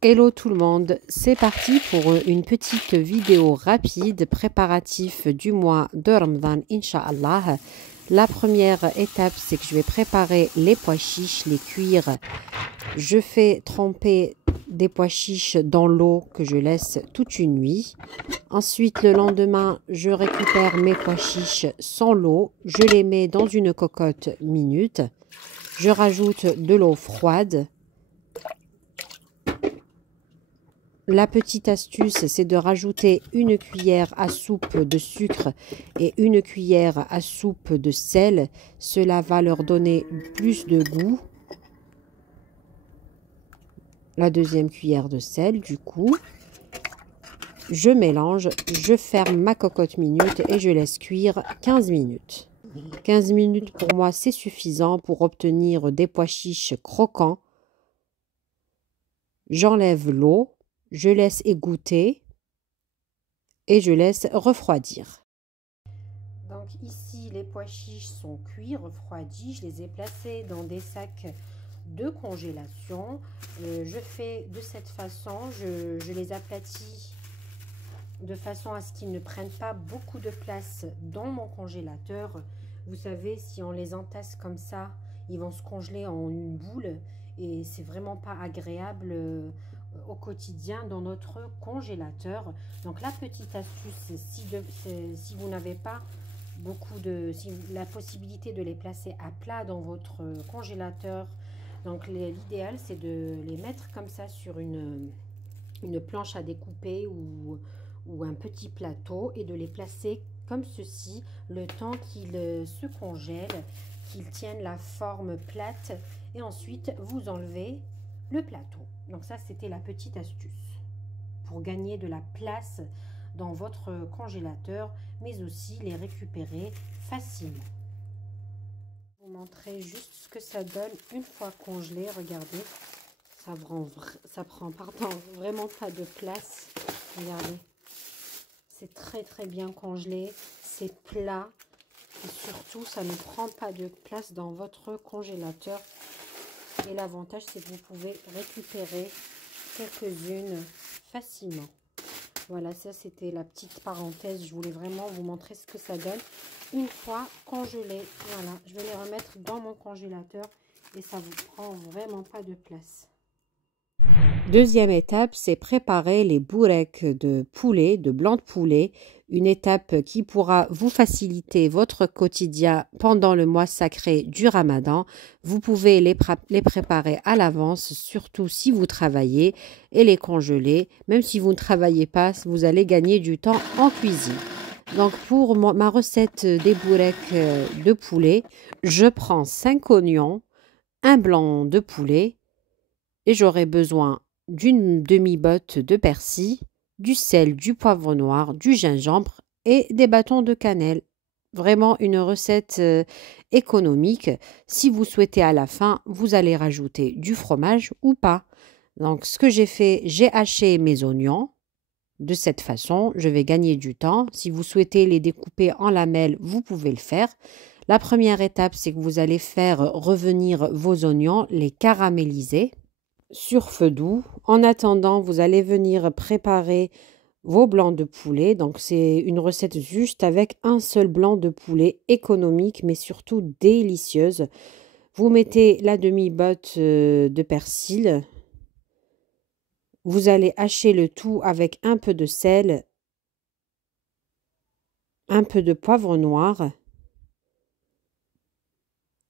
Hello tout le monde, c'est parti pour une petite vidéo rapide préparatif du mois de Ramadan, Inch'Allah. La première étape, c'est que je vais préparer les pois chiches, les cuire. Je fais tremper des pois chiches dans l'eau que je laisse toute une nuit. Ensuite, le lendemain, je récupère mes pois chiches sans l'eau. Je les mets dans une cocotte minute. Je rajoute de l'eau froide. La petite astuce, c'est de rajouter une cuillère à soupe de sucre et une cuillère à soupe de sel. Cela va leur donner plus de goût. La deuxième cuillère de sel, du coup. Je mélange, je ferme ma cocotte minute et je laisse cuire 15 minutes. 15 minutes pour moi, c'est suffisant pour obtenir des pois chiches croquants. J'enlève l'eau. Je laisse égoutter et je laisse refroidir. Donc ici, les pois chiches sont cuits, refroidis. Je les ai placés dans des sacs de congélation. Je fais de cette façon, je les aplatis de façon à ce qu'ils ne prennent pas beaucoup de place dans mon congélateur. Vous savez, si on les entasse comme ça, ils vont se congeler en une boule et c'est vraiment pas agréable au quotidien dans notre congélateur. Donc la petite astuce, si vous n'avez pas la possibilité de les placer à plat dans votre congélateur, donc l'idéal c'est de les mettre comme ça sur une planche à découper ou un petit plateau et de les placer comme ceci le temps qu'ils se congèlent, qu'ils tiennent la forme plate et ensuite vous enlevez le plateau. Donc ça, c'était la petite astuce pour gagner de la place dans votre congélateur, mais aussi les récupérer facilement. Je vais vous montrer juste ce que ça donne une fois congelé. Regardez, ça prend vraiment pas de place. Regardez, c'est très bien congelé, c'est plat et surtout ça ne prend pas de place dans votre congélateur. Et l'avantage, c'est que vous pouvez récupérer quelques-unes facilement. Voilà, ça c'était la petite parenthèse. Je voulais vraiment vous montrer ce que ça donne une fois congelé. Voilà, je vais les remettre dans mon congélateur et ça vous prend vraiment pas de place. Deuxième étape, c'est préparer les boureks de poulet, de blanc de poulet. Une étape qui pourra vous faciliter votre quotidien pendant le mois sacré du Ramadan. Vous pouvez les préparer à l'avance, surtout si vous travaillez, et les congeler. Même si vous ne travaillez pas, vous allez gagner du temps en cuisine. Donc pour ma recette des boureks de poulet, je prends 5 oignons, un blanc de poulet et j'aurai besoin d'une demi-botte de persil, du sel, du poivre noir, du gingembre et des bâtons de cannelle. Vraiment une recette économique. Si vous souhaitez à la fin, vous allez rajouter du fromage ou pas. Donc ce que j'ai fait, j'ai haché mes oignons. De cette façon, je vais gagner du temps. Si vous souhaitez les découper en lamelles, vous pouvez le faire. La première étape, c'est que vous allez faire revenir vos oignons, les caraméliser sur feu doux. En attendant, vous allez venir préparer vos blancs de poulet. Donc, c'est une recette juste avec un seul blanc de poulet, économique, mais surtout délicieuse. Vous mettez la demi-botte de persil. Vous allez hacher le tout avec un peu de sel, un peu de poivre noir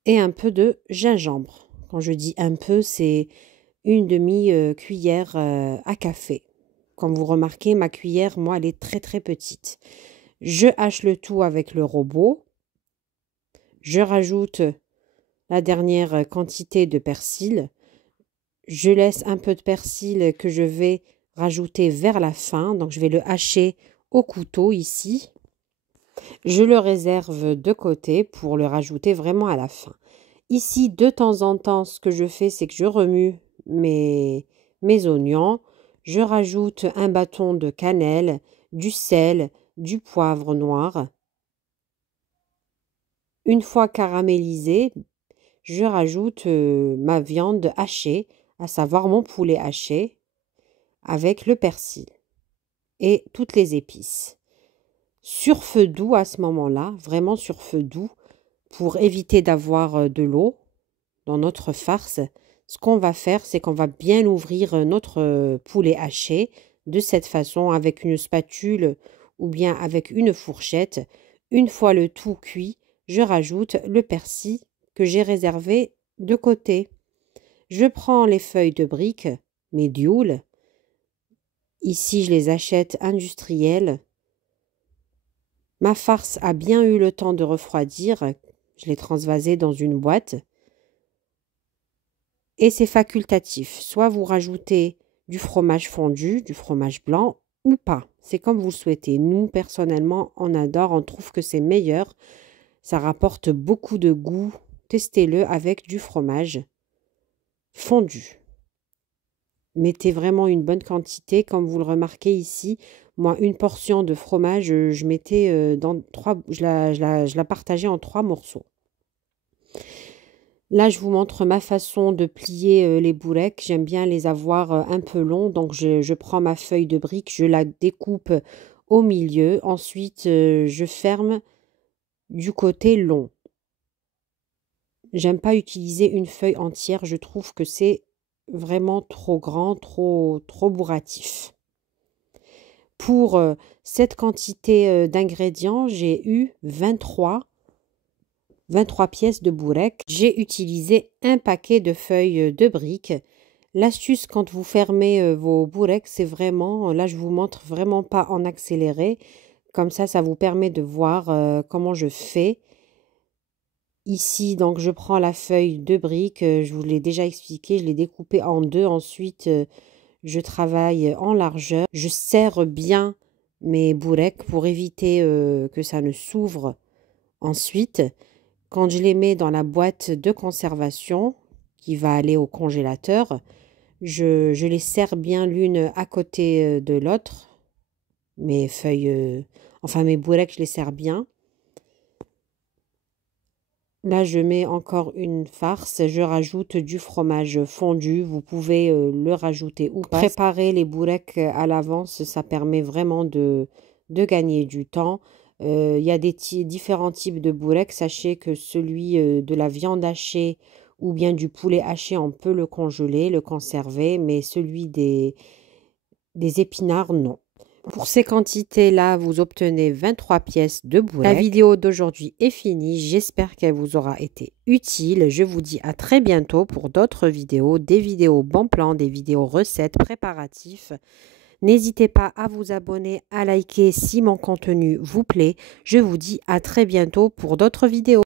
et un peu de gingembre. Quand je dis un peu, c'est une demi-cuillère à café. Comme vous remarquez, ma cuillère, moi, elle est très petite. Je hache le tout avec le robot. Je rajoute la dernière quantité de persil. Je laisse un peu de persil que je vais rajouter vers la fin. Donc, je vais le hacher au couteau ici. Je le réserve de côté pour le rajouter vraiment à la fin. Ici, de temps en temps, ce que je fais, c'est que je remue mes oignons. Je rajoute un bâton de cannelle, du sel, du poivre noir. Une fois caramélisé, je rajoute ma viande hachée, à savoir mon poulet haché. avec le persil et toutes les épices. Sur feu doux à ce moment-là, vraiment sur feu doux, pour éviter d'avoir de l'eau dans notre farce. Ce qu'on va faire, c'est qu'on va bien ouvrir notre poulet haché de cette façon avec une spatule ou bien avec une fourchette. Une fois le tout cuit, je rajoute le persil que j'ai réservé de côté. Je prends les feuilles de briques, mes dioule. Ici, je les achète industrielles. Ma farce a bien eu le temps de refroidir. Je l'ai transvasée dans une boîte. Et c'est facultatif. Soit vous rajoutez du fromage fondu, du fromage blanc ou pas. C'est comme vous le souhaitez. Nous, personnellement, on adore, on trouve que c'est meilleur. Ça rapporte beaucoup de goût. Testez-le avec du fromage fondu. Mettez vraiment une bonne quantité. Comme vous le remarquez ici, moi, une portion de fromage, je mettais dans 3, je la partageais en 3 morceaux. Là, je vous montre ma façon de plier les boureks. J'aime bien les avoir un peu longs. Donc, je prends ma feuille de brique, je la découpe au milieu. Ensuite, je ferme du côté long. J'aime pas utiliser une feuille entière. Je trouve que c'est vraiment trop grand, trop bourratif. Pour cette quantité d'ingrédients, j'ai eu 23 pièces de bourek. J'ai utilisé un paquet de feuilles de briques. L'astuce quand vous fermez vos boureks, c'est vraiment, là je vous montre vraiment pas en accéléré. Comme ça vous permet de voir comment je fais. Ici, donc je prends la feuille de briques, je vous l'ai déjà expliqué, je l'ai découpée en 2. Ensuite, je travaille en largeur. Je serre bien mes boureks pour éviter que ça ne s'ouvre ensuite. Quand je les mets dans la boîte de conservation qui va aller au congélateur, je les serre bien l'une à côté de l'autre. Mes feuilles, enfin mes boureks, je les serre bien. Là, je mets encore une farce. Je rajoute du fromage fondu. Vous pouvez le rajouter ou pas. Préparer les boureks à l'avance, ça permet vraiment de gagner du temps. Il y a différents types de boureks. Sachez que celui de la viande hachée ou bien du poulet haché, on peut le congeler, le conserver, mais celui des épinards, non. Pour ces quantités-là, vous obtenez 23 pièces de bourek. La vidéo d'aujourd'hui est finie. J'espère qu'elle vous aura été utile. Je vous dis à très bientôt pour d'autres vidéos, des vidéos bons plans, des vidéos recettes, préparatifs. N'hésitez pas à vous abonner, à liker si mon contenu vous plaît. Je vous dis à très bientôt pour d'autres vidéos.